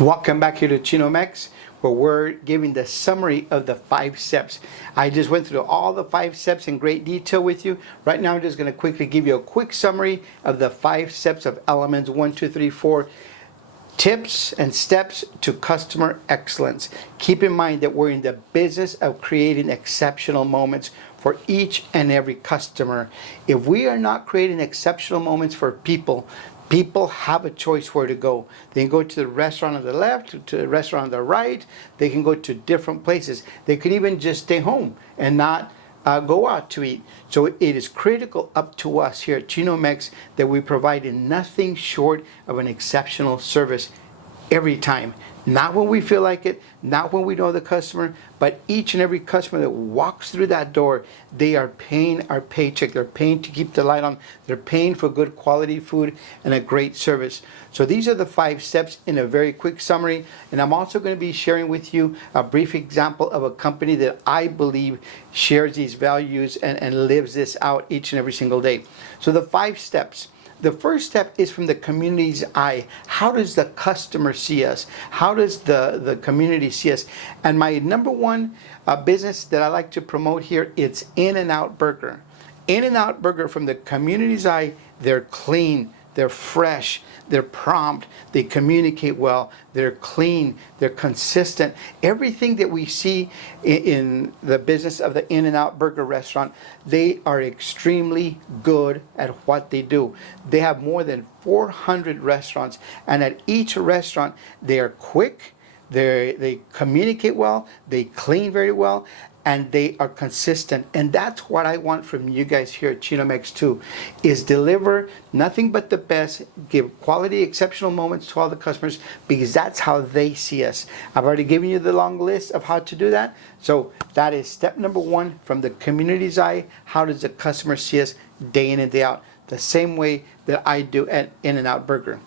Welcome back here to Chino-Mex, where we're giving the summary of the 5 steps. I just went through all the 5 steps in great detail with you. Right now I'm just going to quickly give you a quick summary of the 5 steps of elements 1, 2, 3, 4. Tips and steps to customer excellence. Keep in mind that we're in the business of creating exceptional moments for each and every customer. If we are not creating exceptional moments for people have a choice where to go. They can go to the restaurant on the left, to the restaurant on the right. They can go to different places. They could even just stay home and not go out to eat. So it is critical up to us here at Chino-Mex that we provide nothing short of an exceptional service every time. Not when we feel like it, not when we know the customer, but each and every customer that walks through that door, they are paying our paycheck. They're paying to keep the light on. They're paying for good quality food and a great service. So these are the 5 steps in a very quick summary. And I'm also going to be sharing with you a brief example of a company that I believe shares these values and lives this out each and every single day. So the 5 steps. The first step is from the community's eye. How does the customer see us? How does the community see us? And my number one business that I like to promote here, it's In-N-Out Burger. In-N-Out Burger, from the community's eye, they're clean, they're fresh, they're prompt, they communicate well, they're clean, they're consistent. Everything that we see in the business of the In-N-Out Burger restaurant, they are extremely good at what they do. They have more than 400 restaurants, and at each restaurant, they are quick, they communicate well, they clean very well, and they are consistent. And that's what I want from you guys here at Chino-Mex too, is deliver nothing but the best, give quality, exceptional moments to all the customers, because that's how they see us. I've already given you the long list of how to do that. So that is step number 1, from the community's eye. How does the customer see us day in and day out? The same way that I do at In-N-Out Burger.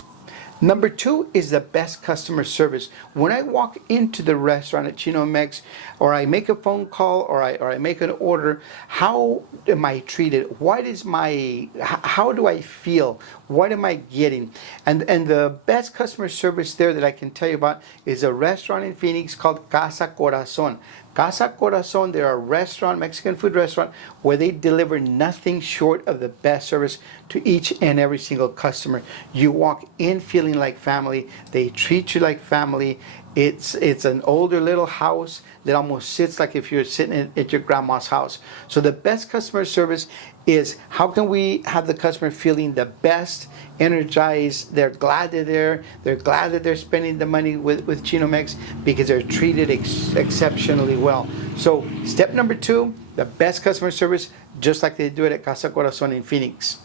Number 2 is the best customer service. When I walk into the restaurant at Chino-Mex, or I make a phone call, or I make an order, how am I treated? How do I feel? What am I getting? And the best customer service there that I can tell you about is a restaurant in Phoenix called Casa Corazon. Casa Corazon, they're a restaurant, Mexican food restaurant, where they deliver nothing short of the best service to each and every single customer. You walk in feeling like family. They treat you like family. It's an older little house that almost sits like if you're sitting at your grandma's house. So the best customer service is, how can we have the customer feeling the best, energized, they're glad they're there, they're glad that they're spending the money with Chino-Mex because they're treated exceptionally well. So step number 2, the best customer service, just like they do it at Casa Corazon in Phoenix.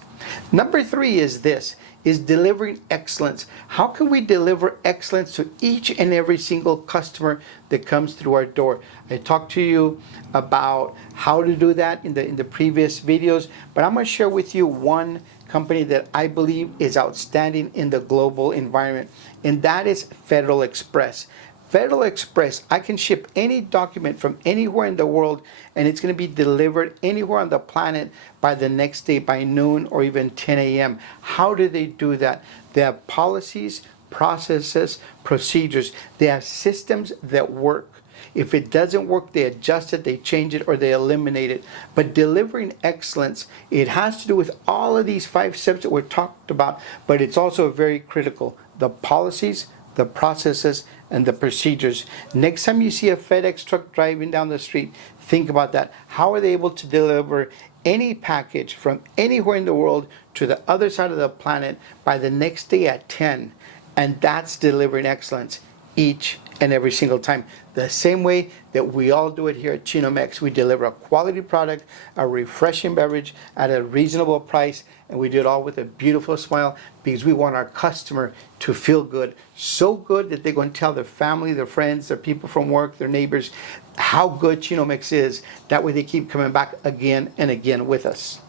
Number 3 is this, is delivering excellence. How can we deliver excellence to each and every single customer that comes through our door? I talked to you about how to do that in the previous videos, but I'm going to share with you one company that I believe is outstanding in the global environment, and that is Federal Express. Federal Express, I can ship any document from anywhere in the world, and it's going to be delivered anywhere on the planet by the next day, by noon or even 10 a.m. How do they do that? They have policies, processes, procedures. They have systems that work. If it doesn't work, they adjust it, they change it, or they eliminate it. But delivering excellence, it has to do with all of these 5 steps that we're talked about, but it's also very critical. The policies, the processes, and the procedures. Next time you see a FedEx truck driving down the street, think about that. How are they able to deliver any package from anywhere in the world to the other side of the planet by the next day at 10? And that's delivering excellence each and every single time. The same way that we all do it here at Chino-Mex. We deliver a quality product, a refreshing beverage at a reasonable price, and we do it all with a beautiful smile because we want our customer to feel good. So good that they're going to tell their family, their friends, their people from work, their neighbors, how good Chino-Mex is. That way they keep coming back again and again with us.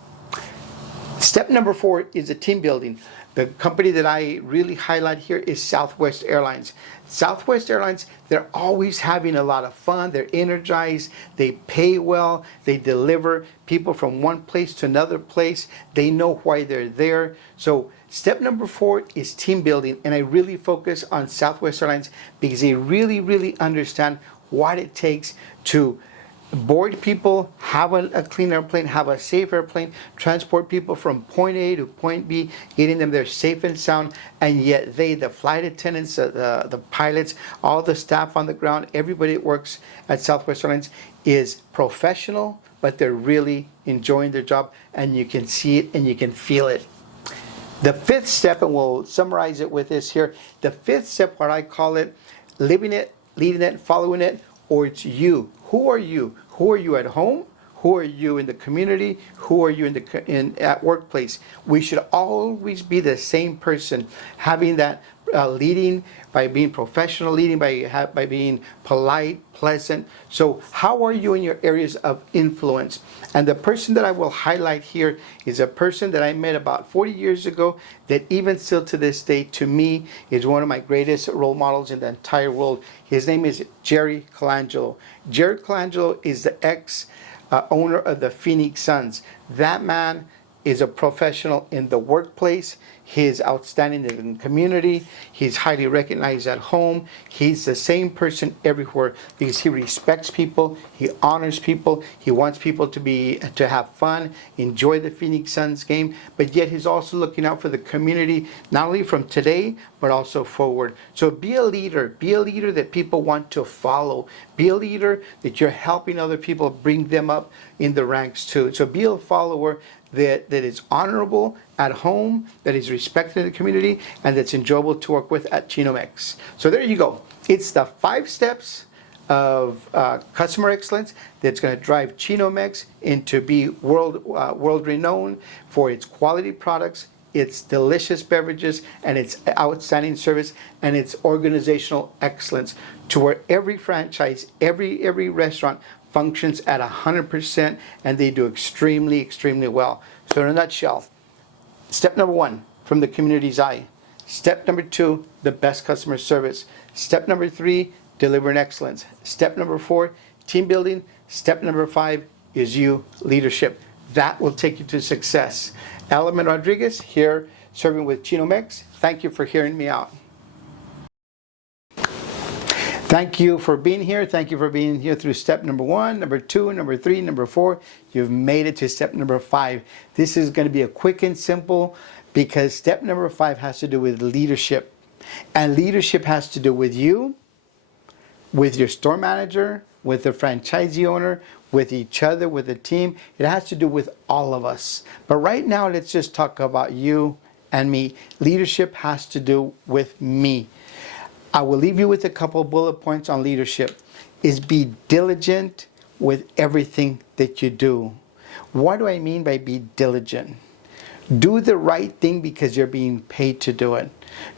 Step number 4 is the team building. The company that I really highlight here is Southwest Airlines. Southwest Airlines, they're always having a lot of fun. They're energized. They pay well. They deliver people from one place to another place. They know why they're there. So step number 4 is team building. And I really focus on Southwest Airlines because they really understand what it takes to board people, have a clean airplane, have a safe airplane, transport people from point A to point B, getting them there safe and sound, and yet they, the flight attendants, the pilots, all the staff on the ground, everybody that works at Southwest Airlines is professional, but they're really enjoying their job, and you can see it and you can feel it. The 5th step, and we'll summarize it with this here, the 5th step, what I call it, living it, leading it, following it, or it's you. Who are you? Who are you at home? Who are you in the community? Who are you at workplace? We should always be the same person, having that leading by being professional, leading by being polite, pleasant. So how are you in your areas of influence? And the person that I will highlight here is a person that I met about 40 years ago that even still to this day, to me, is one of my greatest role models in the entire world. His name is Jerry Colangelo. Jerry Colangelo is the owner of the Phoenix Suns. That man is a professional in the workplace. He's outstanding in the community. He's highly recognized at home. He's the same person everywhere because he respects people. He honors people. He wants people to have fun, enjoy the Phoenix Suns game, but yet he's also looking out for the community, not only from today, but also forward. So be a leader. Be a leader that people want to follow. Be a leader that you're helping other people bring them up in the ranks too. So be a follower that is honorable at home, that is respected in the community, and that's enjoyable to work with at Chino-Mex. So there you go. It's the 5 steps of customer excellence that's going to drive Chino-Mex into be world renowned for its quality products, its delicious beverages, and its outstanding service, and its organizational excellence, to where every franchise, every restaurant functions at 100%, and they do extremely well. So in a nutshell, step number 1, from the community's eye. Step number 2, the best customer service. Step number 3, deliver in excellence. Step number 4, team building. Step number 5 is you, leadership. That will take you to success. Element Rodriguez here, serving with Chino-Mex. Thank you for hearing me out. Thank you for being here. Thank you for being here through step number 1, number 2, number 3, number 4. You've made it to step number 5. This is going to be a quick and simple because step number 5 has to do with leadership. And leadership has to do with you, with your store manager, with the franchisee owner, with each other, with the team. It has to do with all of us. But right now, let's just talk about you and me. Leadership has to do with me. I will leave you with a couple of bullet points on leadership. Is be diligent with everything that you do. What do I mean by be diligent? Do the right thing because you're being paid to do it.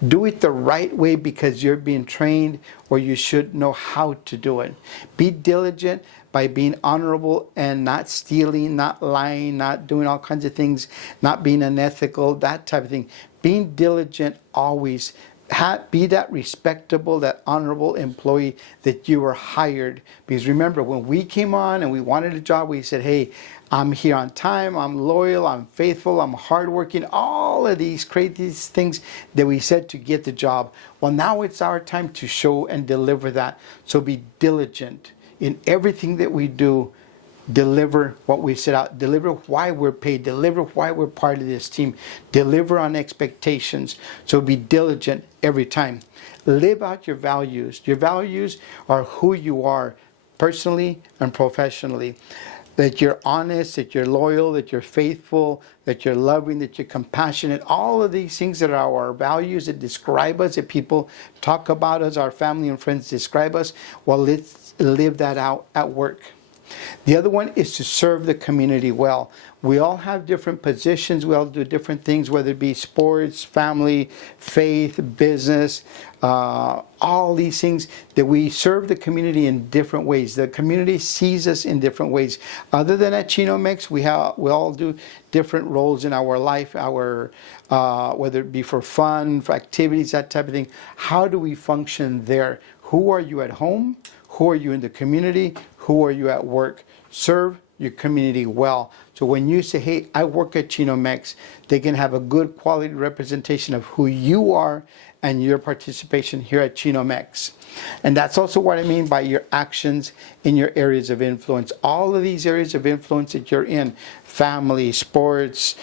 Do it the right way because you're being trained or you should know how to do it. Be diligent by being honorable and not stealing, not lying, not doing all kinds of things, not being unethical, that type of thing. Being diligent always. Be that respectable, that honorable employee that you were hired. Because remember, when we came on and we wanted a job, we said, hey, I'm here on time, I'm loyal, I'm faithful, I'm hardworking, all of these crazy things that we said to get the job. Well, now it's our time to show and deliver that. So be diligent in everything that we do. Deliver what we set out. Deliver why we're paid. Deliver why we're part of this team. Deliver on expectations. So be diligent every time. Live out your values. Your values are who you are personally and professionally. That you're honest, that you're loyal, that you're faithful, that you're loving, that you're compassionate. All of these things that are our values that describe us, that people talk about us, our family and friends describe us. Well, let's live that out at work. The other one is to serve the community well. We all have different positions. We all do different things, whether it be sports, family, faith, business, all these things that we serve the community in different ways. The community sees us in different ways. Other than at Chino-Mex, we all do different roles in our life, whether it be for fun, for activities, that type of thing. How do we function there? Who are you at home? Who are you in the community? Who are you at work? Serve your community well. So when you say, hey, I work at Chino-Mex, they can have a good quality representation of who you are and your participation here at Chino-Mex. And that's also what I mean by your actions in your areas of influence. All of these areas of influence that you're in, family, sports,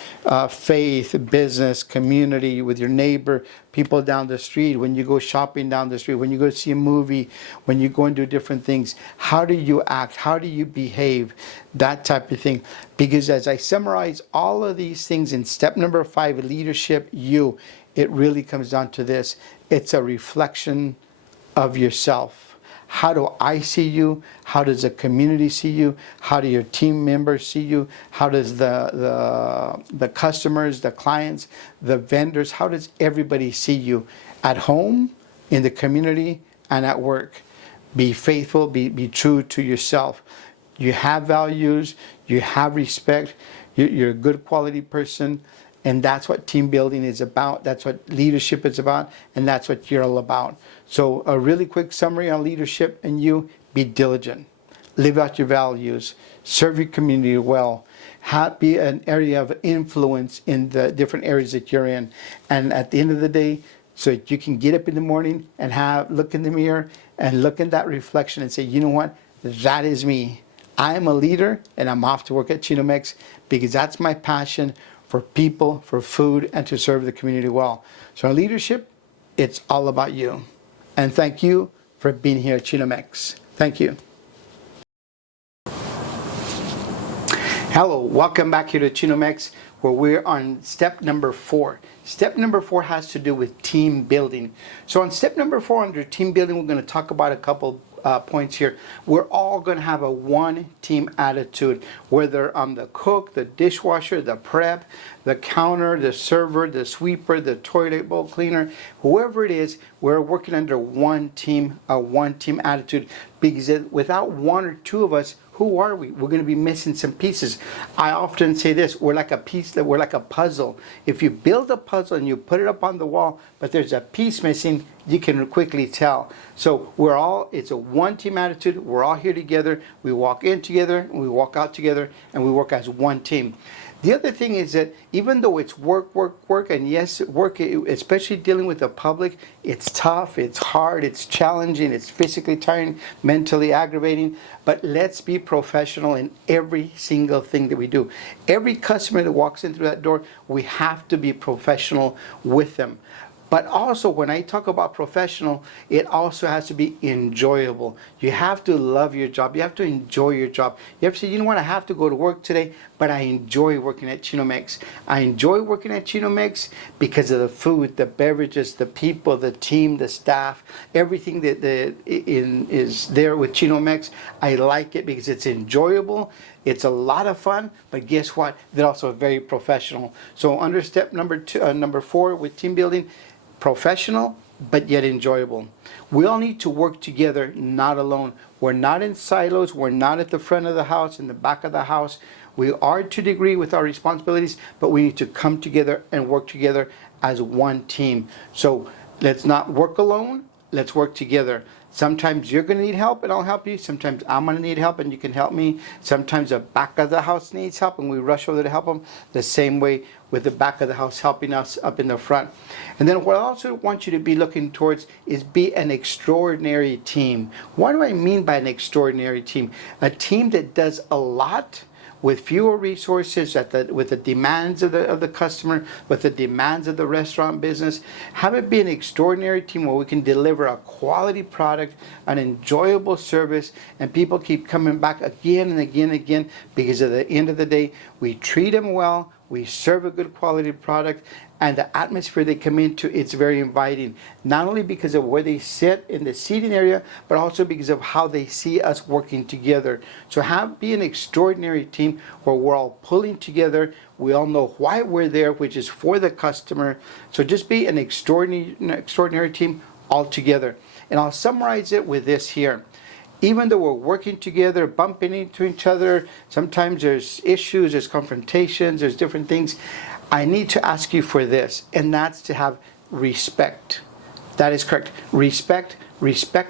faith, business, community, with your neighbor, people down the street, when you go shopping down the street, when you go see a movie, when you go and do different things, how do you act? How do you behave? That type of thing. Because as I summarize all of these things in step number 5, leadership, it really comes down to this. It's a reflection of yourself. How do I see you? How does the community see you? How do your team members see you? How does the customers, the clients, the vendors, how does everybody see you at home, in the community, and at work? Be faithful, be true to yourself. You have values, you have respect, you're a good quality person, and that's what team building is about. That's what leadership is about, and that's what you're all about. So a really quick summary on leadership and be diligent. Live out your values. Serve your community well. Be an area of influence in the different areas that you're in. And at the end of the day, so that you can get up in the morning and look in the mirror and look in that reflection and say, you know what? That is me. I am a leader, and I'm off to work at Chino-Mex because that's my passion for people, for food, and to serve the community well. So in leadership, it's all about you. And thank you for being here at Chino-Mex. Thank you. Hello, welcome back here to Chino-Mex, where we're on step number 4. Step number 4 has to do with team building. So on step number 4 under team building, we're going to talk about a couple points here. We're all going to have a one team attitude, whether I'm the cook, the dishwasher, the prep, the counter, the server, the sweeper, the toilet bowl cleaner, whoever it is, we're working under one team, a one team attitude, because without one or two of us, who are we? We're going to be missing some pieces. I often say this, we're like a puzzle. If you build a puzzle and you put it up on the wall, but there's a piece missing, you can quickly tell. So it's a one team attitude. We're all here together. We walk in together, we walk out together, and we work as one team. The other thing is that even though it's work, and yes, work, especially dealing with the public, it's tough, it's hard, it's challenging, it's physically tiring, mentally aggravating, but let's be professional in every single thing that we do. Every customer that walks in through that door, we have to be professional with them. But also, when I talk about professional, it also has to be enjoyable. You have to love your job. You have to enjoy your job. You have to say, you know what, I have to go to work today, but I enjoy working at Chino-Mex. I enjoy working at Chino-Mex because of the food, the beverages, the people, the team, the staff, everything that is there with Chino-Mex. I like it because it's enjoyable. It's a lot of fun, but guess what? They're also very professional. So under step number 4 with team building, professional, but yet enjoyable. We all need to work together, not alone. We're not in silos. We're not at the front of the house, in the back of the house. We are to a degree with our responsibilities, but we need to come together and work together as one team. So let's not work alone. Let's work together. Sometimes you're going to need help and I'll help you. Sometimes I'm going to need help and you can help me. Sometimes the back of the house needs help and we rush over to help them. The same way with the back of the house helping us up in the front. And then what I also want you to be looking towards is be an extraordinary team. What do I mean by an extraordinary team? A team that does a lot with fewer resources, with the demands of the customer, with the demands of the restaurant business. Have it be an extraordinary team where we can deliver a quality product, an enjoyable service, and people keep coming back again and again and again because at the end of the day, we treat them well, we serve a good quality product, and the atmosphere they come into, it's very inviting. Not only because of where they sit in the seating area, but also because of how they see us working together. So be an extraordinary team where we're all pulling together. We all know why we're there, which is for the customer. So just be an extraordinary team all together. And I'll summarize it with this here. Even though we're working together, bumping into each other, sometimes there's issues, there's confrontations, there's different things. I need to ask you for this, and that's to have respect. That is correct. Respect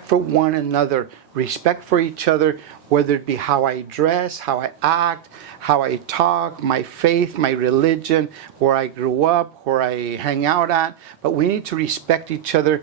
for one another, respect for each other, whether it be how I dress, how I act, how I talk, my faith, my religion, where I grew up, where I hang out at. But we need to respect each other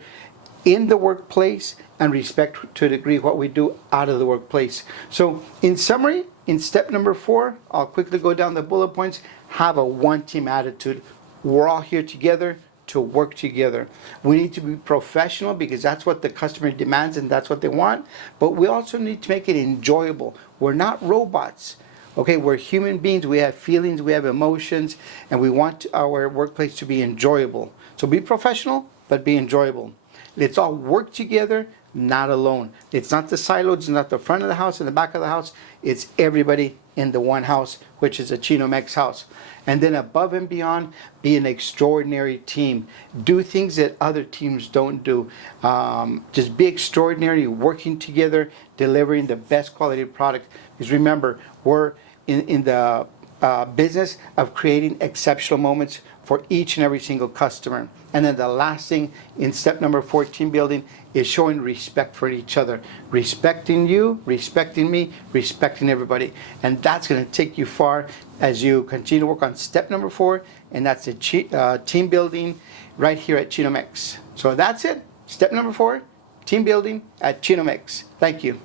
in the workplace and respect to a degree what we do out of the workplace. So in summary, in step number 4, I'll quickly go down the bullet points. Have a one-team attitude. We're all here together to work together. We need to be professional because that's what the customer demands and that's what they want. But we also need to make it enjoyable. We're not robots. Okay, we're human beings. We have feelings, we have emotions, and we want our workplace to be enjoyable. So be professional, but be enjoyable. Let's all work together, not alone. It's not the silos, it's not the front of the house and the back of the house. It's everybody in the one house, which is a Chino-Mex house. And then above and beyond, be an extraordinary team. Do things that other teams don't do. Just be extraordinary, working together, delivering the best quality product. Because remember, we're in the business of creating exceptional moments for each and every single customer. And then the last thing in step number 4, team building, is showing respect for each other. Respecting you, respecting me, respecting everybody. And that's going to take you far as you continue to work on step number 4, and that's the team building right here at Chino-Mex. So that's it. Step number 4, team building at Chino-Mex. Thank you.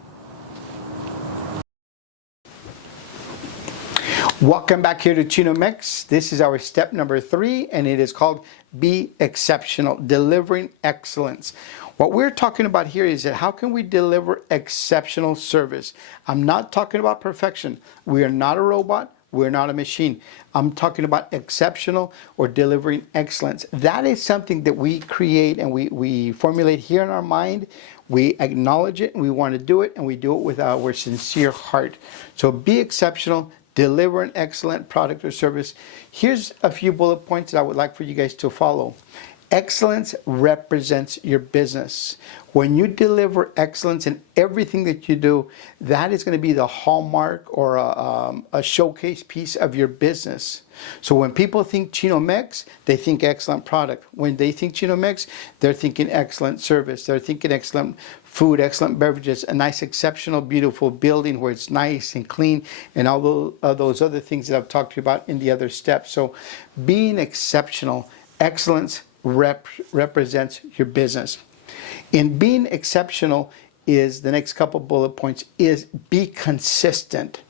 Welcome back here to Chino-Mex. This is our step number 3, and it is called Be Exceptional, Delivering Excellence. What we're talking about here is that how can we deliver exceptional service? I'm not talking about perfection. We are not a robot. We're not a machine. I'm talking about exceptional or delivering excellence. That is something that we create and we formulate here in our mind. We acknowledge it and we want to do it, and we do it with our sincere heart. So be exceptional. Deliver an excellent product or service. Here's a few bullet points that I would like for you guys to follow. Excellence represents your business. When you deliver excellence in everything that you do, that is going to be the hallmark or a showcase piece of your business. So when people think Chino-Mex, they think excellent product. When they think Chino-Mex, they're thinking excellent service. They're thinking excellent food, excellent beverages, a nice, exceptional, beautiful building where it's nice and clean, and all those other things that I've talked to you about in the other steps. So being exceptional, excellence represents your business. In being exceptional is the next couple bullet points is be consistent.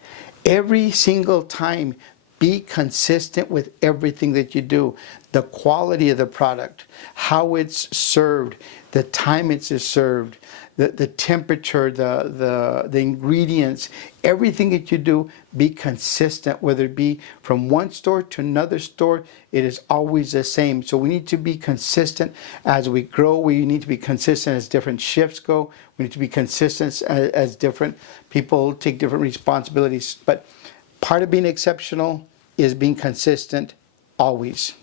Every single time, be consistent with everything that you do. The quality of the product, how it's served, the time it's served, the temperature, the ingredients, everything that you do, be consistent, whether it be from one store to another store, it is always the same. So we need to be consistent as we grow. We need to be consistent as different shifts go. We need to be consistent as different people take different responsibilities. But part of being exceptional is being consistent always.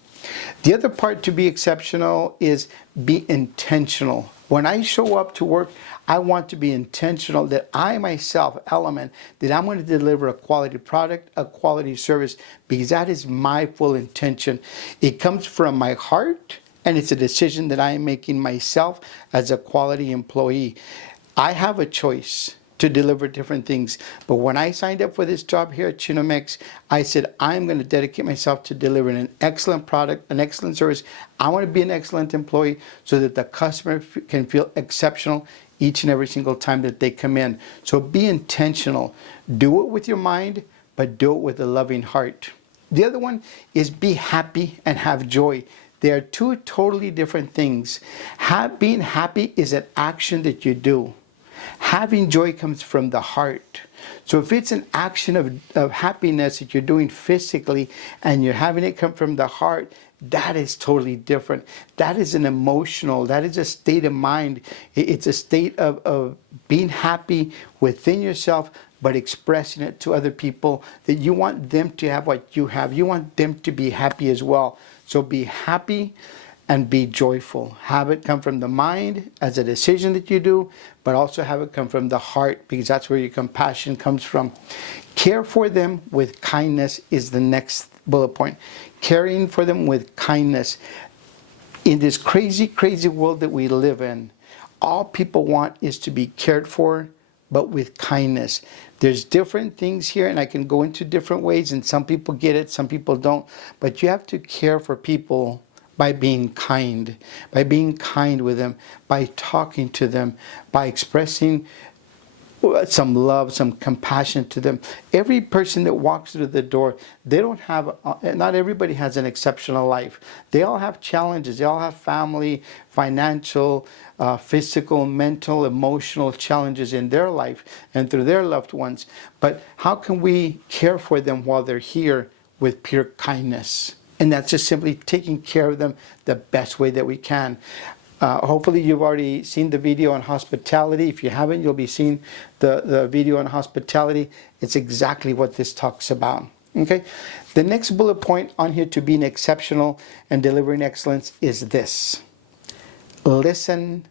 The other part to be exceptional is be intentional. When I show up to work, I want to be intentional that I myself, Element, that I'm going to deliver a quality product, a quality service, because that is my full intention. It comes from my heart, and it's a decision that I am making myself as a quality employee. I have a choice to deliver different things. But when I signed up for this job here at Chino-Mex, I said, I'm going to dedicate myself to delivering an excellent product, an excellent service. I want to be an excellent employee so that the customer can feel exceptional each and every single time that they come in. So be intentional. Do it with your mind, but do it with a loving heart. The other one is be happy and have joy. They are two totally different things. Being happy is an action that you do. Having joy comes from the heart. So if it's an action of happiness that you're doing physically and you're having it come from the heart, that is totally different. That is an emotional, that is a state of mind. It's a state of being happy within yourself, but expressing it to other people, that you want them to have what you have. You want them to be happy as well. So be happy and be joyful. Have it come from the mind as a decision that you do, but also have it come from the heart, because that's where your compassion comes from. Care for them with kindness is the next bullet point. Caring for them with kindness. In this crazy, crazy world that we live in, all people want is to be cared for, but with kindness. There's different things here, and I can go into different ways, and some people get it, some people don't. But you have to care for people by being kind with them, by talking to them, by expressing some love, some compassion to them. Every person that walks through the door, they don't have, not everybody has an exceptional life. They all have challenges. They all have family, financial, physical, mental, emotional challenges in their life and through their loved ones. But how can we care for them while they're here with pure kindness? And that's just simply taking care of them the best way that we can. Hopefully you've already seen the video on hospitality. If you haven't, you'll be seeing the video on hospitality. It's exactly what this talks about. Okay. The next bullet point on here to being exceptional and delivering excellence is this. Listen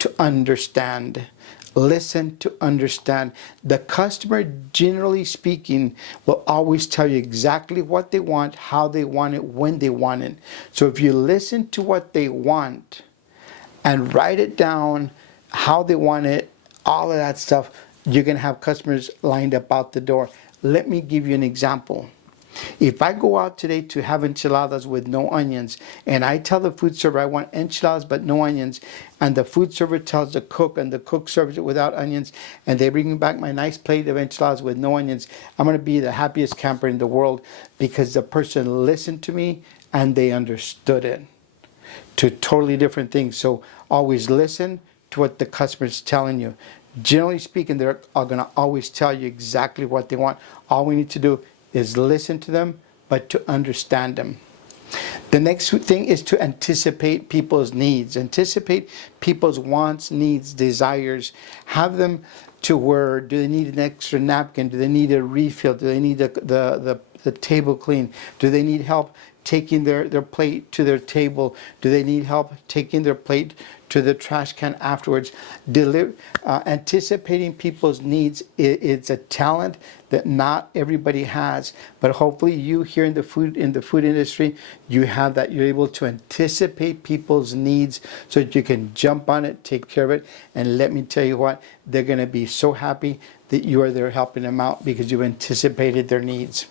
to understand. Listen to understand. The customer, generally speaking, will always tell you exactly what they want, how they want it, when they want it. So if you listen to what they want and write it down, how they want it, all of that stuff, you're going to have customers lined up out the door. Let me give you an example. If I go out today to have enchiladas with no onions, and I tell the food server I want enchiladas but no onions, and the food server tells the cook, and the cook serves it without onions, and they bring me back my nice plate of enchiladas with no onions, I'm going to be the happiest camper in the world, because the person listened to me and they understood it. Two totally different things. So always listen to what the customer is telling you. Generally speaking, they're going to always tell you exactly what they want. All we need to do is listen to them, but to understand them. The next thing is to anticipate people's needs. Anticipate people's wants, needs, desires. Have them to where, do they need an extra napkin? Do they need a refill? Do they need the table clean? Do they need help taking their plate to their table? Do they need help taking their plate to the trash can afterwards? Anticipating people's needs is a talent that not everybody has, but hopefully you here in the food industry, you have that. You're able to anticipate people's needs so that you can jump on it, take care of it, and let me tell you what, they're going to be so happy that you are there helping them out because you've anticipated their needs.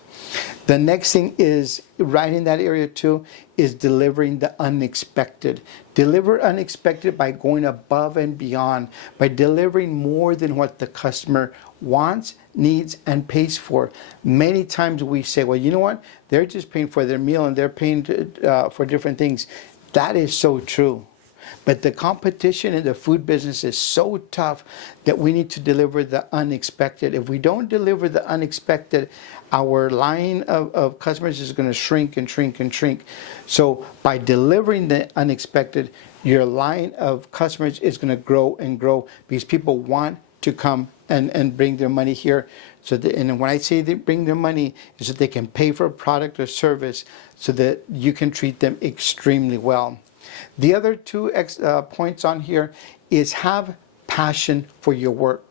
The next thing is, right in that area too, is delivering the unexpected. Deliver unexpected by going above and beyond, by delivering more than what the customer wants, needs, and pays for. Many times we say, well, you know what? They're just paying for their meal and they're paying for different things. That is so true. But the competition in the food business is so tough that we need to deliver the unexpected. If we don't deliver the unexpected, our line of customers is going to shrink and shrink and shrink. So by delivering the unexpected, your line of customers is going to grow and grow because people want to come and bring their money here. So and when I say they bring their money, is that they can pay for a product or service so that you can treat them extremely well. The other two points on here is have passion for your work.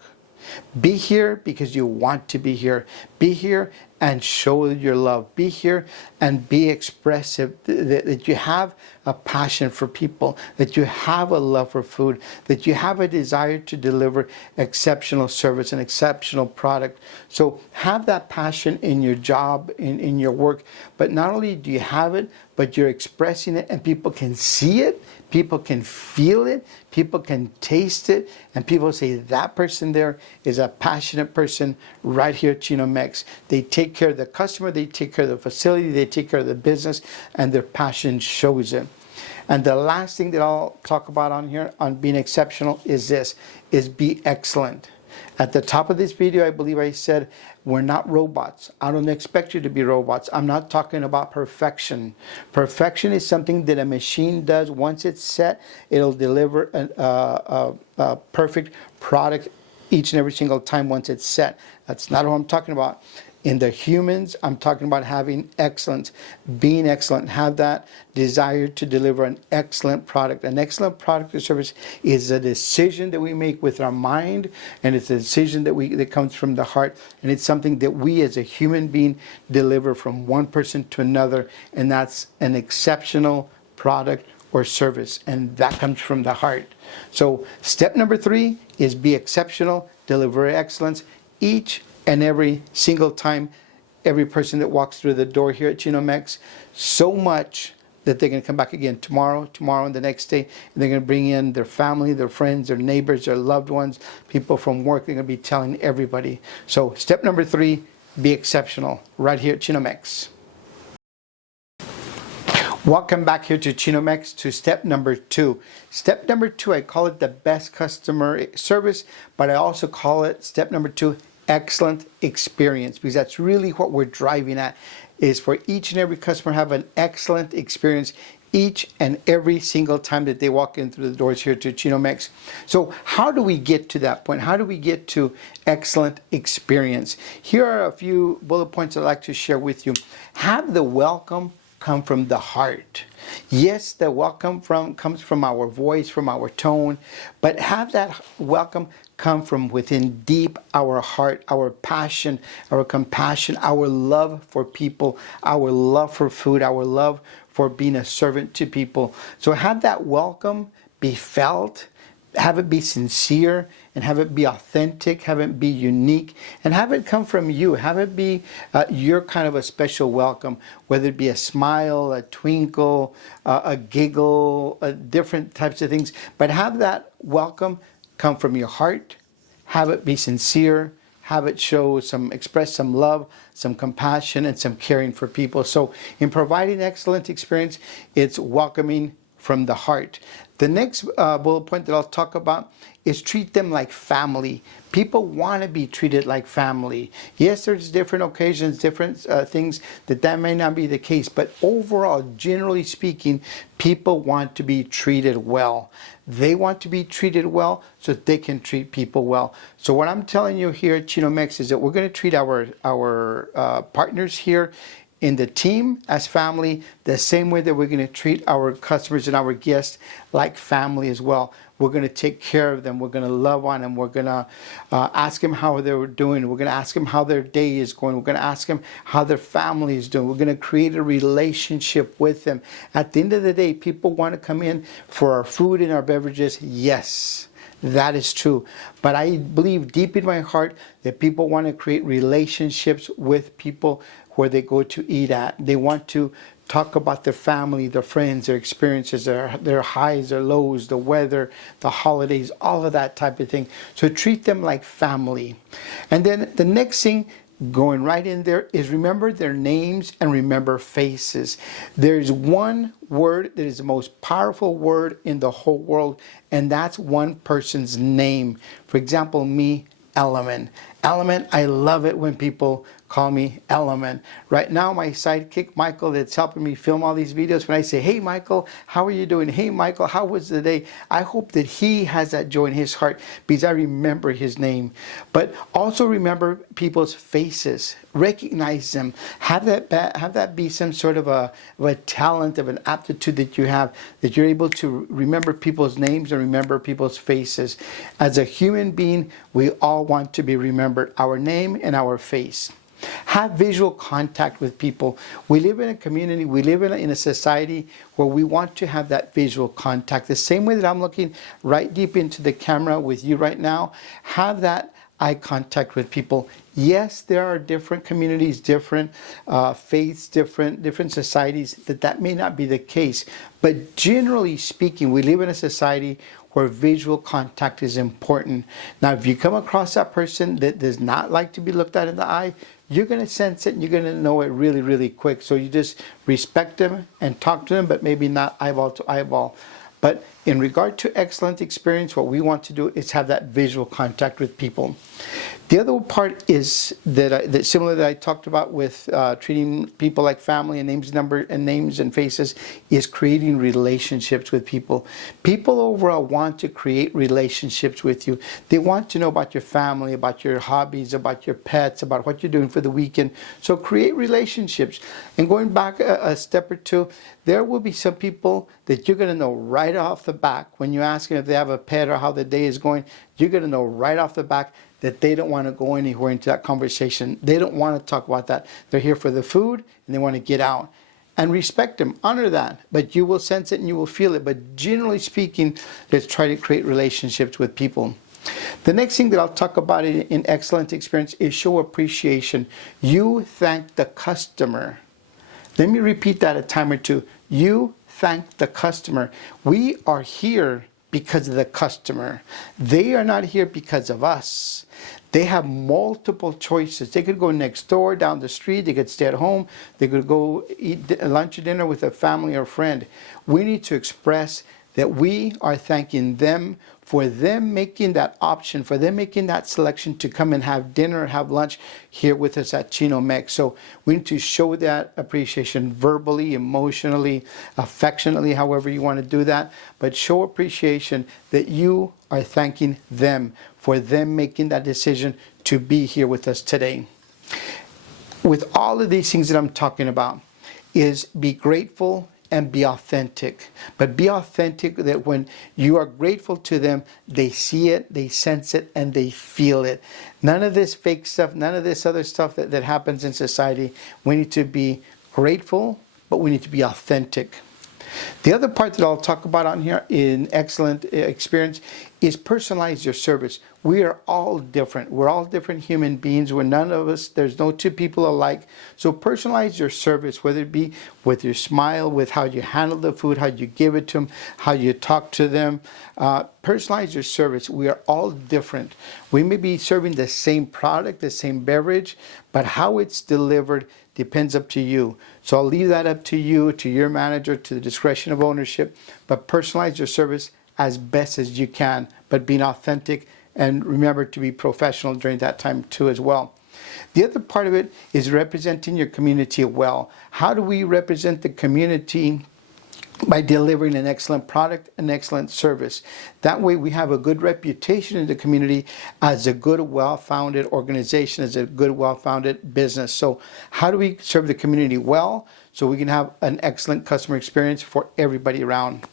Be here because you want to be here. Be here and show your love. Be here and be expressive, that you have a passion for people, that you have a love for food, that you have a desire to deliver exceptional service and exceptional product. So have that passion in your job, in your work. But not only do you have it, but you're expressing it and people can see it, people can feel it, people can taste it, and people say that person there is a passionate person right here at Chino-Mex. They take care of the customer, they take care of the facility, they take care of the business, and their passion shows it. And the last thing that I'll talk about on here, on being exceptional, is this, is be excellent. At the top of this video, I believe I said, we're not robots. I don't expect you to be robots. I'm not talking about perfection. Perfection is something that a machine does. Once it's set, it'll deliver a perfect product each and every single time once it's set. That's not what I'm talking about. In the humans, I'm talking about having excellence, being excellent, have that desire to deliver an excellent product. An excellent product or service is a decision that we make with our mind, and it's a decision that comes from the heart, and it's something that we as a human being deliver from one person to another, and that's an exceptional product or service, and that comes from the heart. So step number 3 is be exceptional, deliver excellence each and every single time, every person that walks through the door here at Chino-Mex, so much that they're going to come back again tomorrow, and the next day, and they're going to bring in their family, their friends, their neighbors, their loved ones, people from work. They're going to be telling everybody. So step number 3, be exceptional, right here at Chino-Mex. Welcome back here to Chino-Mex to step number 2. Step number 2, I call it the best customer service, but I also call it step number 2, excellent experience, because that's really what we're driving at, is for each and every customer have an excellent experience each and every single time that they walk in through the doors here to Chino-Mex. So how do we get to that point? How do we get to excellent experience? Here are a few bullet points I'd like to share with you. Have the welcome come from the heart. Yes, the welcome comes from our voice, from our tone, but have that welcome come from within deep our heart, our passion, our compassion, our love for people, our love for food, our love for being a servant to people. So have that welcome be felt, have it be sincere, and have it be authentic, have it be unique, and have it come from you. Have it be your kind of a special welcome, whether it be a smile, a twinkle, a giggle, different types of things. But have that welcome come from your heart, have it be sincere, have it express some love, some compassion, and some caring for people. So in providing excellent experience, it's welcoming from the heart. The next bullet point that I'll talk about is treat them like family. People want to be treated like family. Yes, there's different occasions, different things that may not be the case, but overall, generally speaking, people want to be treated well. They want to be treated well so that they can treat people well. So what I'm telling you here at Chino-Mex is that we're going to treat our partners here in the team as family, the same way that we're going to treat our customers and our guests like family as well. We're going to take care of them. We're going to love on them. We're going to ask them how they're doing. We're going to ask them how their day is going. We're going to ask them how their family is doing. We're going to create a relationship with them. At the end of the day, people want to come in for our food and our beverages. Yes, that is true. But I believe deep in my heart that people want to create relationships with people where they go to eat at. They want to talk about their family, their friends, their experiences, their highs, their lows, the weather, the holidays, all of that type of thing. So treat them like family. And then the next thing, going right in there, is remember their names and remember faces. There's one word that is the most powerful word in the whole world, and that's one person's name. For example, me, Element. Element, I love it when people call me Element. Right now, my sidekick, Michael, that's helping me film all these videos, when I say, hey, Michael, how are you doing? Hey, Michael, how was the day? I hope that he has that joy in his heart because I remember his name. But also remember people's faces. Recognize them. Have that be some sort of a talent, of an aptitude that you have, that you're able to remember people's names and remember people's faces. As a human being, we all want to be remembered, our name and our face. Have visual contact with people. We live in a community, we live in a society where we want to have that visual contact. The same way that I'm looking right deep into the camera with you right now, have that eye contact with people. Yes, there are different communities, different faiths, different societies that may not be the case. But generally speaking, we live in a society where visual contact is important. Now, if you come across that person that does not like to be looked at in the eye, you're going to sense it and you're going to know it really, really quick. So you just respect them and talk to them, but maybe not eyeball to eyeball. But in regard to excellent experience, what we want to do is have that visual contact with people. The other part is that similar that I talked about with treating people like family and names and faces, is creating relationships with people. People overall want to create relationships with you. They want to know about your family, about your hobbies, about your pets, about what you're doing for the weekend. So create relationships. And going back a step or two, there will be some people that you're going to know right off the back when you ask them if they have a pet or how the day is going. You're going to know right off the back that they don't want to go anywhere into that conversation. They don't want to talk about that. They're here for the food and they want to get out. And respect them, honor that. But you will sense it and you will feel it. But generally speaking, let's try to create relationships with people. The next thing that I'll talk about in excellent experience is show appreciation. You thank the customer. Let me repeat that a time or two. You thank the customer. We are here because of the customer. They are not here because of us. They have multiple choices. They could go next door, down the street. They could stay at home. They could go eat lunch or dinner with a family or friend. We need to express that we are thanking them for them making that option, for them making that selection to come and have dinner or have lunch here with us at Chino-Mex. So we need to show that appreciation verbally, emotionally, affectionately, however you want to do that. But show appreciation that you are thanking them for them making that decision to be here with us today. With all of these things that I'm talking about, is be grateful and be authentic. But be authentic that when you are grateful to them, they see it, they sense it, and they feel it. None of this fake stuff, none of this other stuff that happens in society. We need to be grateful, but we need to be authentic. The other part that I'll talk about on here in excellent experience is personalize your service. We are all different. We're all different human beings. We're none of us, there's no two people alike. So personalize your service, whether it be with your smile, with how you handle the food, how you give it to them, how you talk to them. Personalize your service. We are all different. We may be serving the same product, the same beverage, but how it's delivered depends up to you. So I'll leave that up to you, to your manager, to the discretion of ownership. But personalize your service as best as you can, but being authentic, and remember to be professional during that time too as well. The other part of it is representing your community well. How do we represent the community? By delivering an excellent product, an excellent service. That way we have a good reputation in the community as a good, well-founded organization, as a good, well-founded business. So how do we serve the community well so we can have an excellent customer experience for everybody around?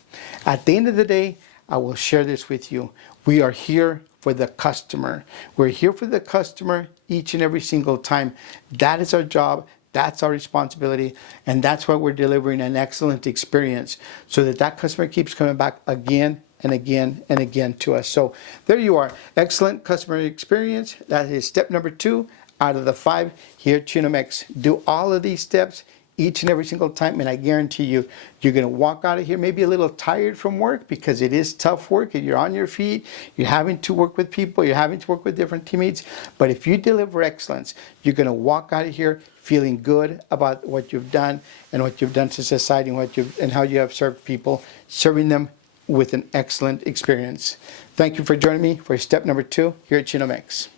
At the end of the day, I will share this with you. We are here for the customer. We're here for the customer each and every single time. That is our job. That's our responsibility, and that's why we're delivering an excellent experience so that that customer keeps coming back again and again and again to us. So there you are. Excellent customer experience. That is step number 2 out of the 5 here at Chino-Mex. Do all of these steps each and every single time, and I guarantee you, you're going to walk out of here maybe a little tired from work because it is tough work and you're on your feet, you're having to work with people, you're having to work with different teammates. But if you deliver excellence, you're going to walk out of here feeling good about what you've done and what you've done to society and how you have served people, serving them with an excellent experience. Thank you for joining me for step number 2 here at Chino-Mex.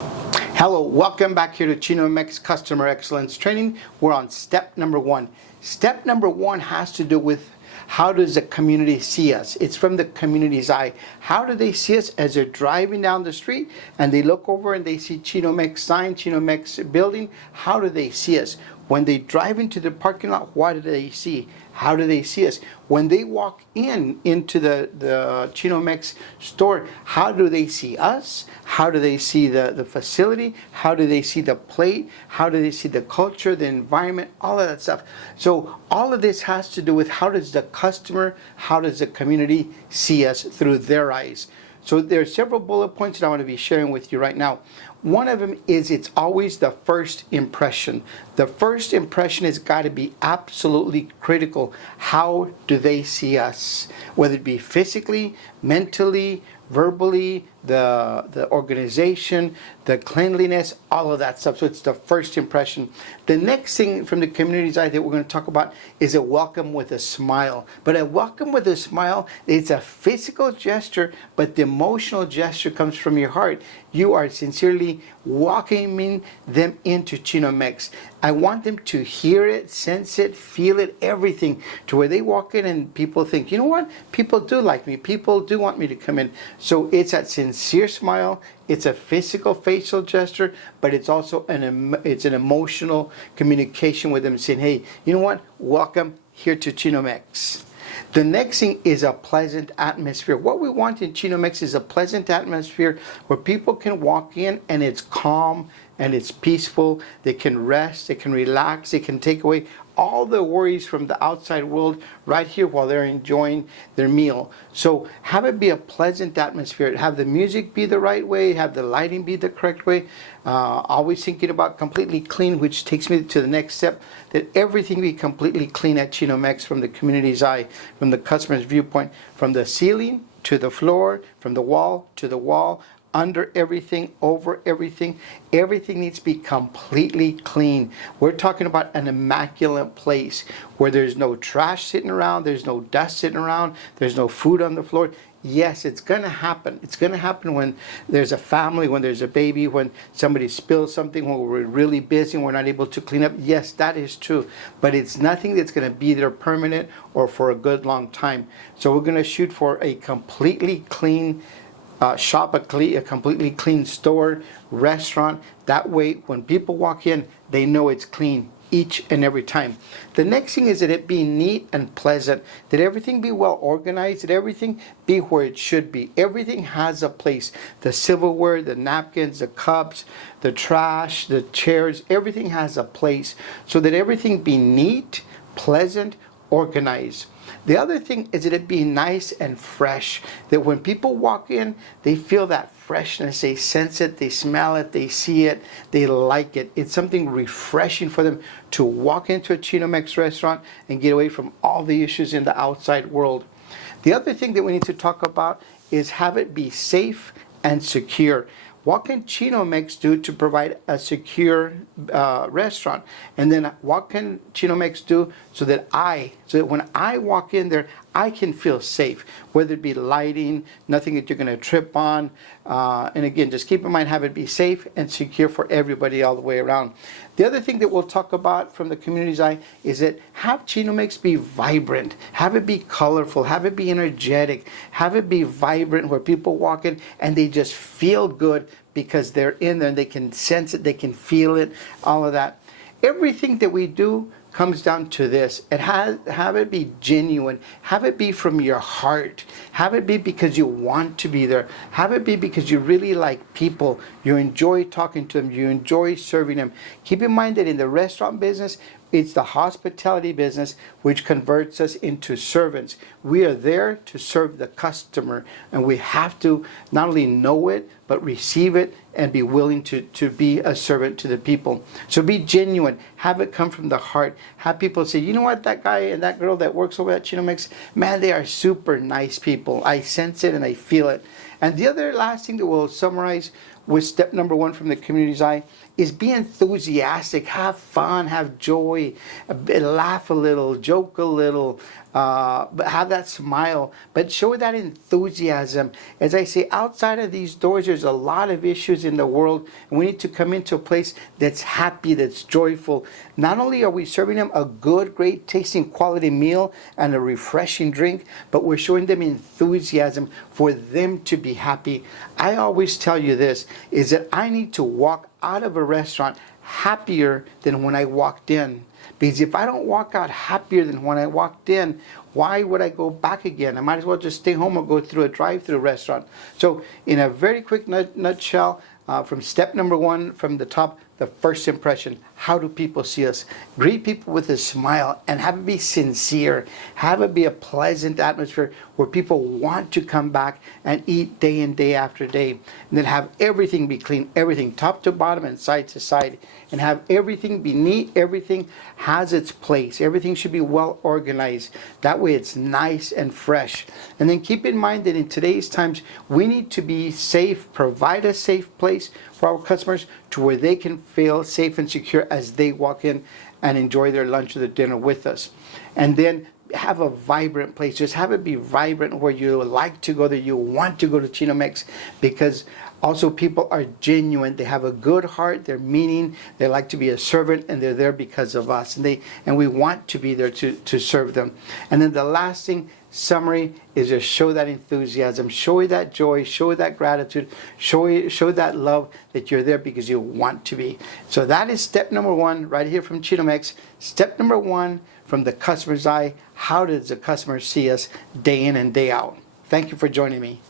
Hello, welcome back here to Chino-Mex Customer Excellence Training. We're on step number 1. Step number 1 has to do with how does the community see us? It's from the community's eye. How do they see us as they're driving down the street and they look over and they see Chino-Mex sign, Chino-Mex building? How do they see us? When they drive into the parking lot, what do they see? How do they see us? When they walk into the Chino-Mex store, how do they see us? How do they see the facility? How do they see the plate? How do they see the culture, the environment, all of that stuff? So all of this has to do with how does the customer, how does the community see us through their eyes? So there are several bullet points that I want to be sharing with you right now. One of them is it's always the first impression. The first impression has got to be absolutely critical. How do they see us? Whether it be physically, mentally, verbally, the organization, the cleanliness, all of that stuff. So it's the first impression. The next thing from the community's eye that we're going to talk about is a welcome with a smile. But a welcome with a smile, it's a physical gesture, but the emotional gesture comes from your heart. You are sincerely welcoming them into Chino-Mex. I want them to hear it, sense it, feel it, everything, to where they walk in and people think, you know what? People do like me. People do want me to come in. So it's that sincere smile. It's a physical facial gesture, but it's also it's an emotional communication with them, saying, hey, you know what? Welcome here to Chino-Mex. The next thing is a pleasant atmosphere. What we want in Chino-Mex is a pleasant atmosphere where people can walk in and it's calm and it's peaceful. They can rest, they can relax, they can take away all the worries from the outside world right here while they're enjoying their meal. So have it be a pleasant atmosphere. Have the music be the right way, have the lighting be the correct way. Always thinking about completely clean, which takes me to the next step, that everything be completely clean at Chino-Mex from the community's eye, from the customer's viewpoint, from the ceiling to the floor, from the wall to the wall, under everything, over everything. Everything needs to be completely clean. We're talking about an immaculate place where there's no trash sitting around, there's no dust sitting around, there's no food on the floor. Yes, it's going to happen. It's going to happen when there's a family, when there's a baby, when somebody spills something, when we're really busy and we're not able to clean up. Yes, that is true. But it's nothing that's going to be there permanent or for a good long time. So we're going to shoot for a completely clean shop, a completely clean store, restaurant. That way, when people walk in, they know it's clean each and every time. The next thing is that it be neat and pleasant, that everything be well organized, that everything be where it should be. Everything has a place. The silverware, the napkins, the cups, the trash, the chairs, everything has a place, so that everything be neat, pleasant, organized. The other thing is that it be nice and fresh, that when people walk in, they feel that freshness, they sense it, they smell it, they see it, they like it. It's something refreshing for them to walk into a Chino-Mex restaurant and get away from all the issues in the outside world. The other thing that we need to talk about is have it be safe and secure. What can Chino-Mex do to provide a secure restaurant? And then what can Chino-Mex do so that when I walk in there, I can feel safe, whether it be lighting, nothing that you're going to trip on. And again, just keep in mind, have it be safe and secure for everybody all the way around. The other thing that we'll talk about from the community's eye is that have Chino-Mex be vibrant, have it be colorful, have it be energetic, have it be vibrant where people walk in and they just feel good because they're in there and they can sense it, they can feel it, all of that. Everything that we do comes down to this. Have it be genuine. Have it be from your heart. Have it be because you want to be there. Have it be because you really like people. You enjoy talking to them. You enjoy serving them. Keep in mind that in the restaurant business, it's the hospitality business which converts us into servants. We are there to serve the customer, and we have to not only know it, but receive it and be willing to be a servant to the people. So be genuine. Have it come from the heart. Have people say, you know what, that guy and that girl that works over at Chino-Mex, man, they are super nice people. I sense it and I feel it. And the other last thing that we'll summarize with step number 1 from the community's eye is be enthusiastic, have fun, have joy, laugh a little, joke a little, but have that smile, but show that enthusiasm. As I say, outside of these doors, there's a lot of issues in the world, and we need to come into a place that's happy, that's joyful. Not only are we serving them a good, great tasting quality meal and a refreshing drink, but we're showing them enthusiasm for them to be happy. I always tell you this, is that I need to walk out of a restaurant happier than when I walked in. Because if I don't walk out happier than when I walked in, why would I go back again? I might as well just stay home or go through a drive-through restaurant. So in a very quick nutshell, from step number 1 from the top, the first impression, how do people see us? Greet people with a smile and have it be sincere. Have it be a pleasant atmosphere where people want to come back and eat day in, day after day. And then have everything be clean, everything top to bottom and side to side. And have everything be neat, everything has its place. Everything should be well organized. That way it's nice and fresh. And then keep in mind that in today's times, we need to be safe, provide a safe place for our customers to where they can feel safe and secure as they walk in and enjoy their lunch or their dinner with us. And then have a vibrant place. Just have it be vibrant where you like to go there, you want to go to Chino-Mex, because also people are genuine. They have a good heart, they're meaning, they like to be a servant, and they're there because of us. And we want to be there to serve them. And then the last thing, summary, is just show that enthusiasm, show that joy, show that gratitude, show that love that you're there because you want to be. So that is step number one right here from Chino-Mex. Step number one from the customer's eye. How does the customer see us day in and day out? Thank you for joining me.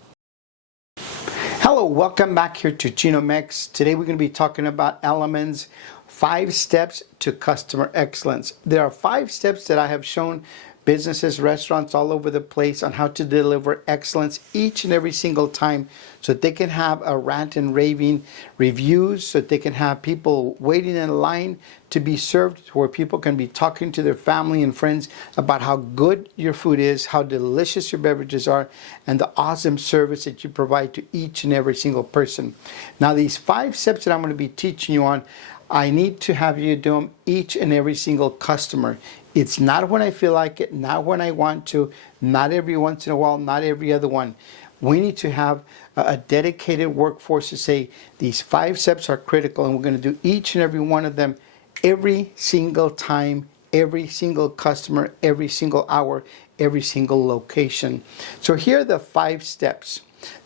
Hello, welcome back here to Chino-Mex. Today we're going to be talking about Elements 5 steps to customer excellence. There are 5 steps that I have shown businesses, restaurants all over the place on how to deliver excellence each and every single time, so that they can have a rant and raving reviews, so that they can have people waiting in line to be served, where people can be talking to their family and friends about how good your food is, how delicious your beverages are, and the awesome service that you provide to each and every single person. Now, these 5 steps that I'm going to be teaching you on, I need to have you do them each and every single customer. It's not when I feel like it, not when I want to, not every once in a while, not every other one. We need to have a dedicated workforce to say these 5 steps are critical, and we're going to do each and every one of them every single time, every single customer, every single hour, every single location. So here are the 5 steps.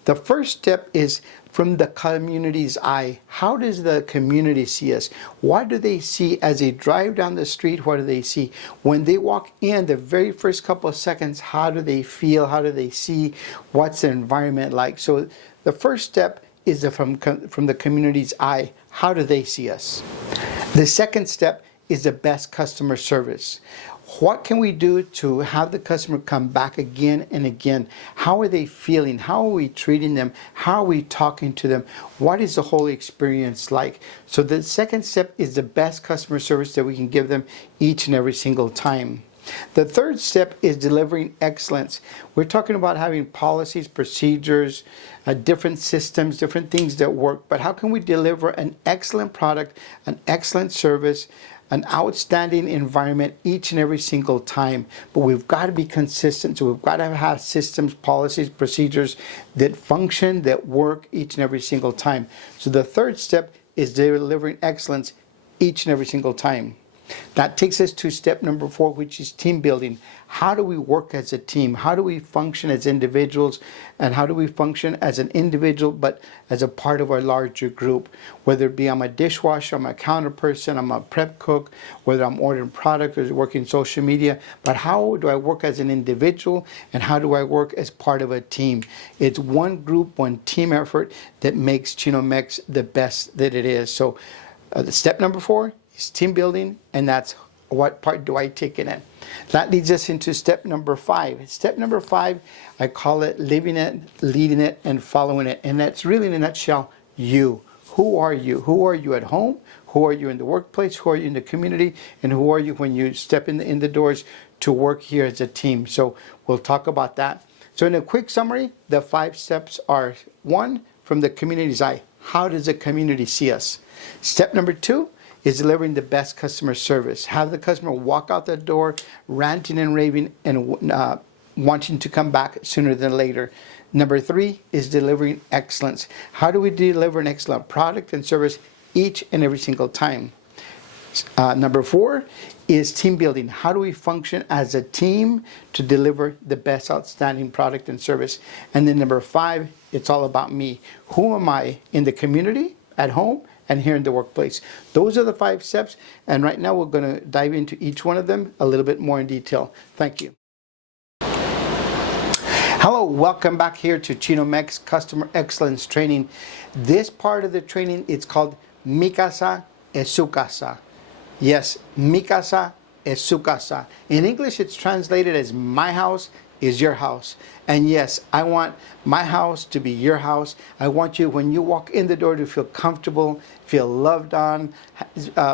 The first step is from the community's eye. How does the community see us? What do they see as they drive down the street? What do they see? When they walk in, the very first couple of seconds, how do they feel? How do they see? What's the environment like? So the first step is from the community's eye. How do they see us? The second step is the best customer service. What can we do to have the customer come back again and again? How are they feeling? How are we treating them? How are we talking to them? What is the whole experience like? So the second step is the best customer service that we can give them each and every single time. The third step is delivering excellence. We're talking about having policies, procedures, different systems, different things that work. But how can we deliver an excellent product, an excellent service, an outstanding environment each and every single time? But we've got to be consistent. So we've got to have systems, policies, procedures that function, that work each and every single time. So the third step is delivering excellence each and every single time. That takes us to step number 4, which is team building. How do we work as a team? How do we function as individuals? And how do we function as an individual, but as a part of our larger group? Whether it be I'm a dishwasher, I'm a counter person, I'm a prep cook, whether I'm ordering product or working social media. But how do I work as an individual, and how do I work as part of a team? It's one group, one team effort that makes Chino-Mex the best that it is. So the step number 4 is team building, and that's what part do I take it in. That leads us into step number 5. Step number 5, I call it living it, leading it, and following it. And that's really, in a nutshell, you. Who are you? Who are you at home? Who are you in the workplace? Who are you in the community? And who are you when you step in the doors to work here as a team? So we'll talk about that. So in a quick summary, the 5 steps are: 1, from the community's eye. How does the community see us? Step number 2 is delivering the best customer service. Have the customer walk out the door ranting and raving and wanting to come back sooner than later. Number 3 is delivering excellence. How do we deliver an excellent product and service each and every single time? Number 4 is team building. How do we function as a team to deliver the best outstanding product and service? And then number 5, it's all about me. Who am I in the community, at home, and here in the workplace? Those are the 5 steps, and right now we're going to dive into each one of them a little bit more in detail. Thank you. Hello, welcome back here to Chino-Mex Customer Excellence Training. This part of the training, it's called Mi Casa es Su Casa. Yes, Mi Casa es Su Casa. In English, it's translated as my house is your house. And yes, I want my house to be your house. I want you, when you walk in the door, to feel comfortable, feel loved on,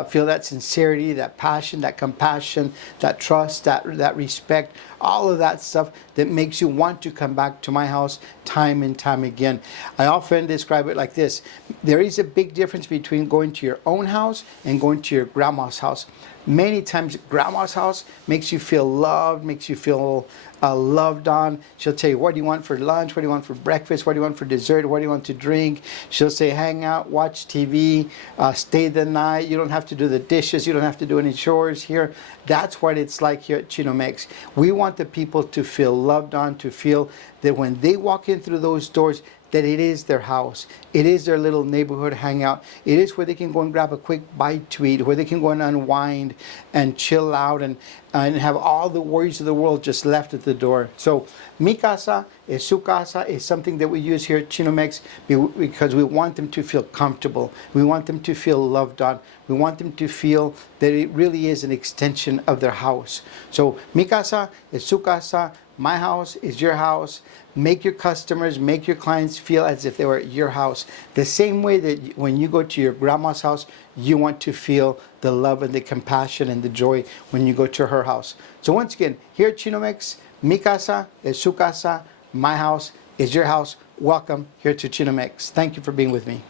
feel that sincerity, that passion, that compassion, that trust, that respect, all of that stuff that makes you want to come back to my house time and time again. I often describe it like this. There is a big difference between going to your own house and going to your grandma's house. Many times grandma's house makes you feel loved, makes you feel loved on. She'll tell you, what do you want for lunch? What do you want for breakfast? What do you want for dessert? What do you want to drink? She'll say, hang out, watch TV, stay the night. You don't have to do the dishes. You don't have to do any chores here. That's what it's like here at Chino-Mex. We want the people to feel loved on, to feel that when they walk in through those doors, that it is their house. It is their little neighborhood hangout. It is where they can go and grab a quick bite to eat, where they can go and unwind and chill out and have all the worries of the world just left at the door. So, mi casa is su casa is something that we use here at Chino-Mex because we want them to feel comfortable. We want them to feel loved on. We want them to feel that it really is an extension of their house. So, mi casa is su casa. My house is your house. Make your customers, make your clients feel as if they were at your house. The same way that when you go to your grandma's house, you want to feel the love and the compassion and the joy when you go to her house. So once again, here at Chino-Mex, mi casa es su casa, my house is your house. Welcome here to Chino-Mex. Thank you for being with me.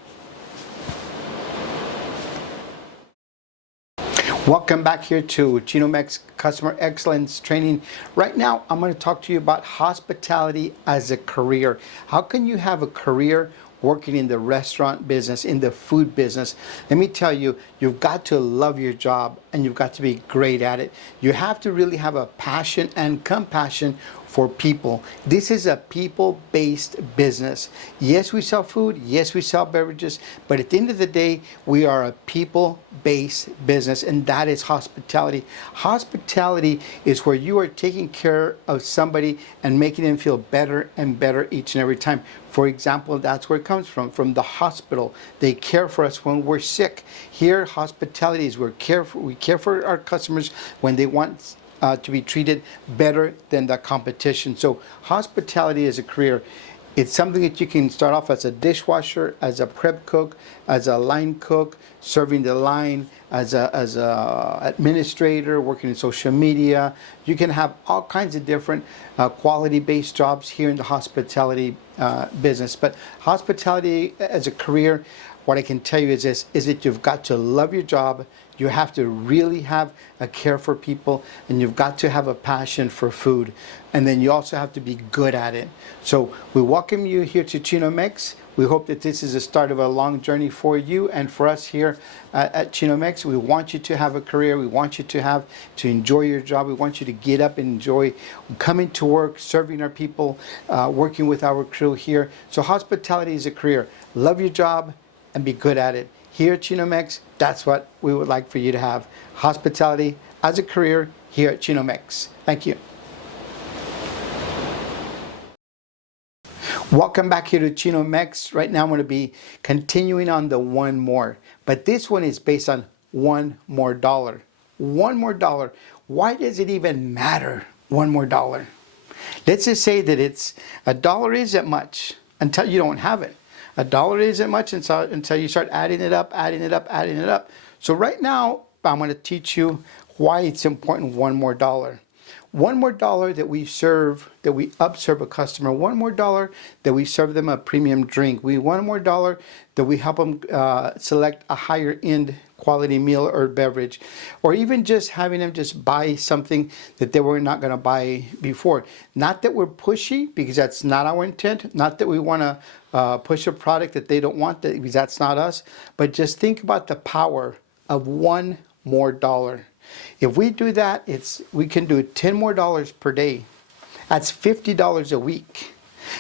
Welcome back here to Chino-Mex Customer Excellence Training. Right now, I'm going to talk to you about hospitality as a career. How can you have a career working in the restaurant business, in the food business? Let me tell you, you've got to love your job and you've got to be great at it. You have to really have a passion and compassion for people. This is a people-based business. Yes, we sell food. Yes, we sell beverages. But at the end of the day, we are a people-based business, and that is hospitality. Hospitality is where you are taking care of somebody and making them feel better and better each and every time. For example, that's where it comes from the hospital. They care for us when we're sick. Here, hospitality is we care for our customers when they want to be treated better than the competition. So hospitality is a career. It's something that you can start off as a dishwasher, as a prep cook, as a line cook, serving the line, as a administrator, working in social media. You can have all kinds of different quality-based jobs here in the hospitality business. But hospitality as a career, what I can tell you is this, is that you've got to love your job. You have to really have a care for people, and you've got to have a passion for food. And then you also have to be good at it. So we welcome you here to Chino-Mex. We hope that this is the start of a long journey for you and for us here at Chino-Mex. We want you to have a career. We want you to enjoy your job. We want you to get up and enjoy coming to work, serving our people, working with our crew here. So hospitality is a career. Love your job and be good at it. Here at Chino-Mex, that's what we would like for you to have. Hospitality as a career here at Chino-Mex. Thank you. Welcome back here to Chino-Mex. Right now I'm going to be continuing on the one more. But this one is based on $1 more. $1 more. Why does it even matter? $1 more. Let's just say that it's $1 isn't much until you don't have it. $1 isn't much until you start adding it up. So right now, I'm going to teach you why it's important. $1 more. $1 more that we upserve a customer. $1 more that we serve them a premium drink. $1 more that we help them select a higher end quality meal or beverage, or even just having them just buy something that they were not going to buy before. Not that we're pushy, because that's not our intent. Not that we want to push a product that they don't want, because that's not us. But just think about the power of $1 more. If we do that, we can do $10 more per day. That's $50 a week.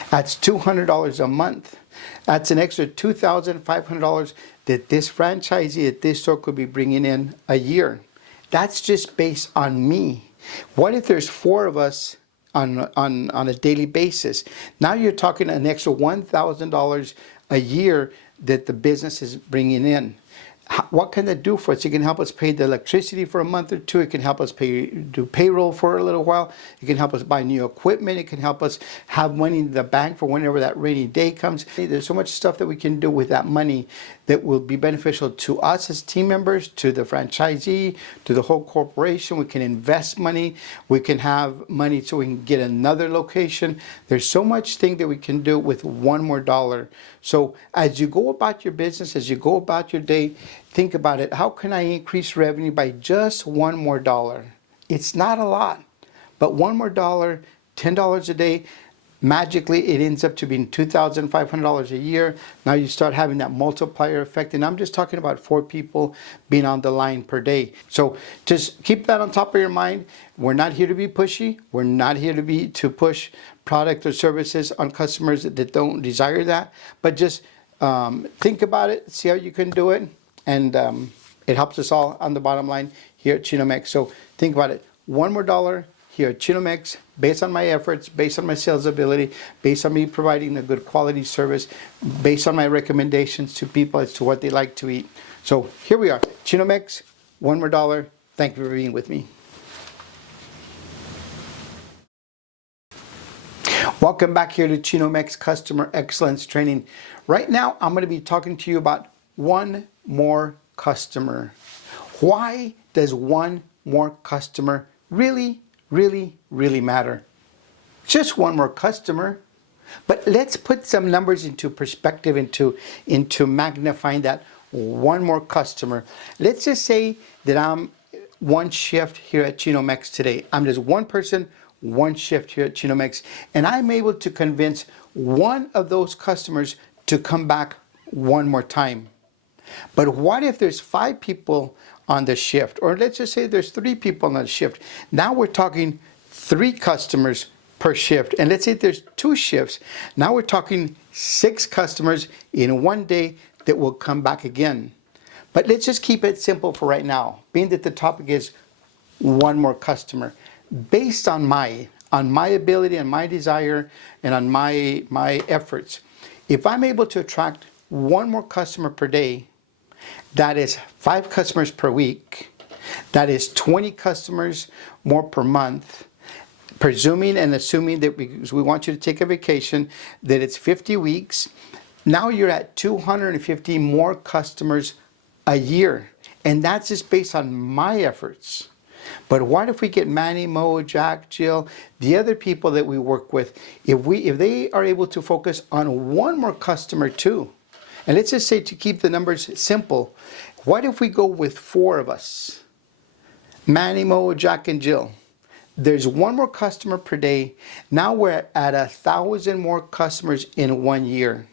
That's $200 a month. That's an extra $2,500 that this franchisee at this store could be bringing in a year. That's just based on me. What if there's 4 of us on a daily basis? Now you're talking an extra $1,000 a year that the business is bringing in. What can that do for us? It can help us pay the electricity for a month or two. It can help us do payroll for a little while. It can help us buy new equipment. It can help us have money in the bank for whenever that rainy day comes. There's so much stuff that we can do with that money that will be beneficial to us as team members, to the franchisee, to the whole corporation. We can invest money. We can have money so we can get another location. There's so much thing that we can do with one more dollar. So as you go about your business, as you go about your day, think about it. How can I increase revenue by just one more dollar? It's not a lot, but one more dollar, $10 a day, magically it ends up to being $2,500 a year. Now you start having that multiplier effect, and I'm just talking about 4 people being on the line per day. So just keep that on top of your mind. We're not here to be pushy. We're not here to push product or services on customers that don't desire that, but just think about it, see how you can do it, and it helps us all on the bottom line here at Chino-Mex. So think about it. One more dollar here at Chino-Mex, based on my efforts, based on my sales ability, based on me providing a good quality service, based on my recommendations to people as to what they like to eat. So here we are, Chino-Mex, one more dollar. Thank you for being with me. Welcome back here to Chino-Mex Customer Excellence Training. Right now, I'm going to be talking to you about one more customer. Why does one more customer really matter? Just one more customer. But let's put some numbers into perspective, into magnifying that one more customer. Let's just say that I'm one shift here at Chino-Mex today. I'm just one person, one shift here at Chino-Mex, and I'm able to convince one of those customers to come back one more time. But what if there's 5 people on the shift, or let's just say there's 3 people on the shift? Now we're talking 3 customers per shift, and let's say there's 2 shifts. Now we're talking 6 customers in one day that will come back again. But let's just keep it simple for right now, being that the topic is one more customer. Based on my ability and my desire and on my efforts, if I'm able to attract one more customer per day, that is 5 customers per week, that is 20 customers more per month, presuming and assuming that because we want you to take a vacation, that it's 50 weeks, now you're at 250 more customers a year. And that's just based on my efforts. But what if we get Manny, Mo, Jack, Jill, the other people that we work with, if they are able to focus on one more customer too, and let's just say, to keep the numbers simple, what if we go with 4 of us? Manny, Mo, Jack, and Jill. There's one more customer per day. Now we're at 1,000 more customers in 1 year.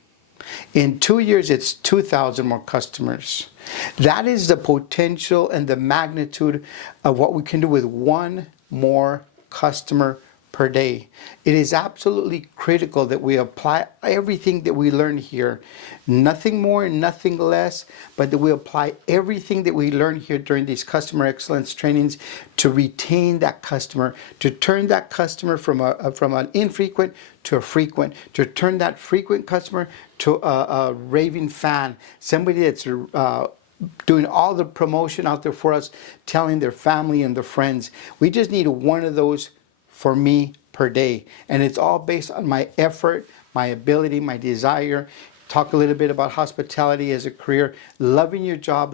In 2 years, it's 2,000 more customers. That is the potential and the magnitude of what we can do with one more customer per day. It is absolutely critical that we apply everything that we learn here. Nothing more, nothing less, but that we apply everything that we learn here during these customer excellence trainings to retain that customer, to turn that customer from an infrequent to a frequent, to turn that frequent customer to a raving fan, somebody that's doing all the promotion out there for us, telling their family and their friends. We just need one of those for me per day. And it's all based on my effort, my ability, my desire. Talk a little bit about hospitality as a career, loving your job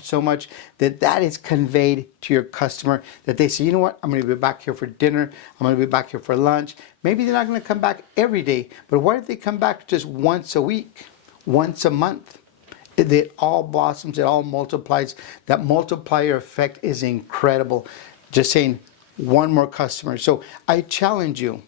so much that that is conveyed to your customer, that they say, you know what, I'm going to be back here for dinner, I'm going to be back here for lunch. Maybe they're not going to come back every day, but what if they come back just once a week, once a month? It all blossoms, it all multiplies. That multiplier effect is incredible. Just saying, one more customer. So I challenge you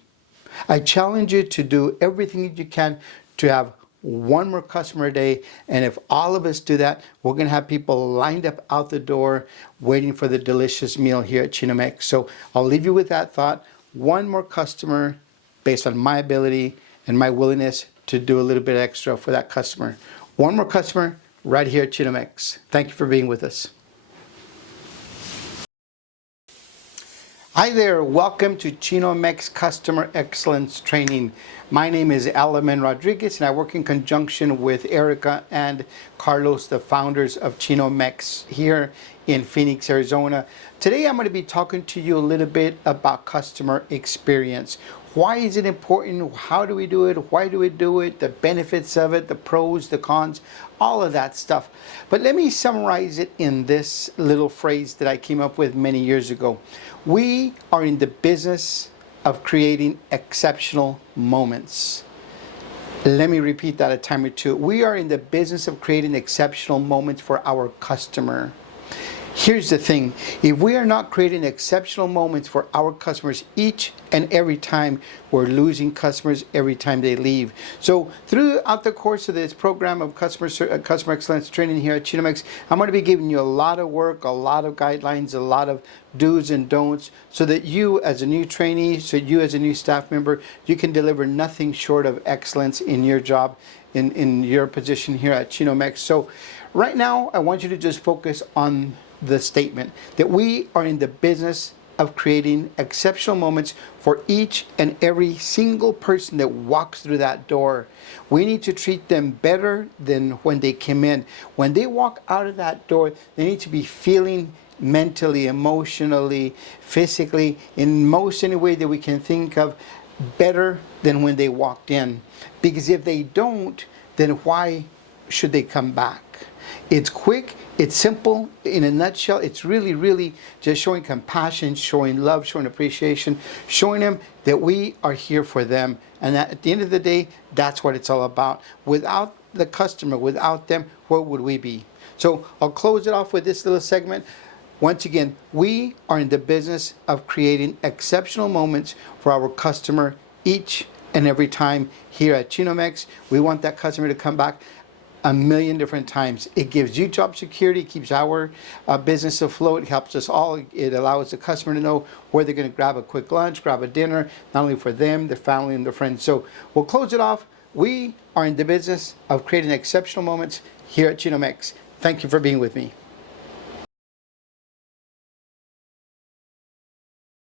to do everything that you can to have one more customer a day. And if all of us do that, we're going to have people lined up out the door waiting for the delicious meal here at Chino-Mex. So I'll leave you with that thought. One more customer based on my ability and my willingness to do a little bit extra for that customer. One more customer right here at Chino-Mex. Thank you for being with us. Hi there, welcome to Chino-Mex Customer Excellence Training. My name is Alaman Rodriguez and I work in conjunction with Erica and Carlos, the founders of Chino-Mex here in Phoenix, Arizona. Today I'm going to be talking to you a little bit about customer experience. Why is it important? How do we do it? Why do we do it? The benefits of it, the pros, the cons, all of that stuff. But let me summarize it in this little phrase that I came up with many years ago. We are in the business of creating exceptional moments. Let me repeat that a time or two. We are in the business of creating exceptional moments for our customer. Here's the thing, if we are not creating exceptional moments for our customers each and every time, we're losing customers every time they leave. So throughout the course of this program of customer excellence training here at Chino-Mex, I'm going to be giving you a lot of work, a lot of guidelines, a lot of do's and don'ts, so that you as a new trainee, so you as a new staff member, you can deliver nothing short of excellence in your job, in your position here at Chino-Mex. So right now, I want you to just focus on the statement that we are in the business of creating exceptional moments for each and every single person that walks through that door. We need to treat them better than when they came in. When they walk out of that door, they need to be feeling mentally, emotionally, physically, in most any way that we can think of, better than when they walked in. Because if they don't, then why should they come back? It's quick, it's simple. In a nutshell, it's really just showing compassion, showing love, showing appreciation, showing them that we are here for them. And that at the end of the day, that's what it's all about. Without the customer, without them, where would we be? So I'll close it off with this little segment. Once again, we are in the business of creating exceptional moments for our customer each and every time here at Chino-Mex. We want that customer to come back a million different times. It gives you job security, keeps our business afloat, it helps us all. It allows the customer to know where they're going to grab a quick lunch, grab a dinner, not only for them, their family, and their friends. So we'll close it off. We are in the business of creating exceptional moments here at Chino-Mex. Thank you for being with me.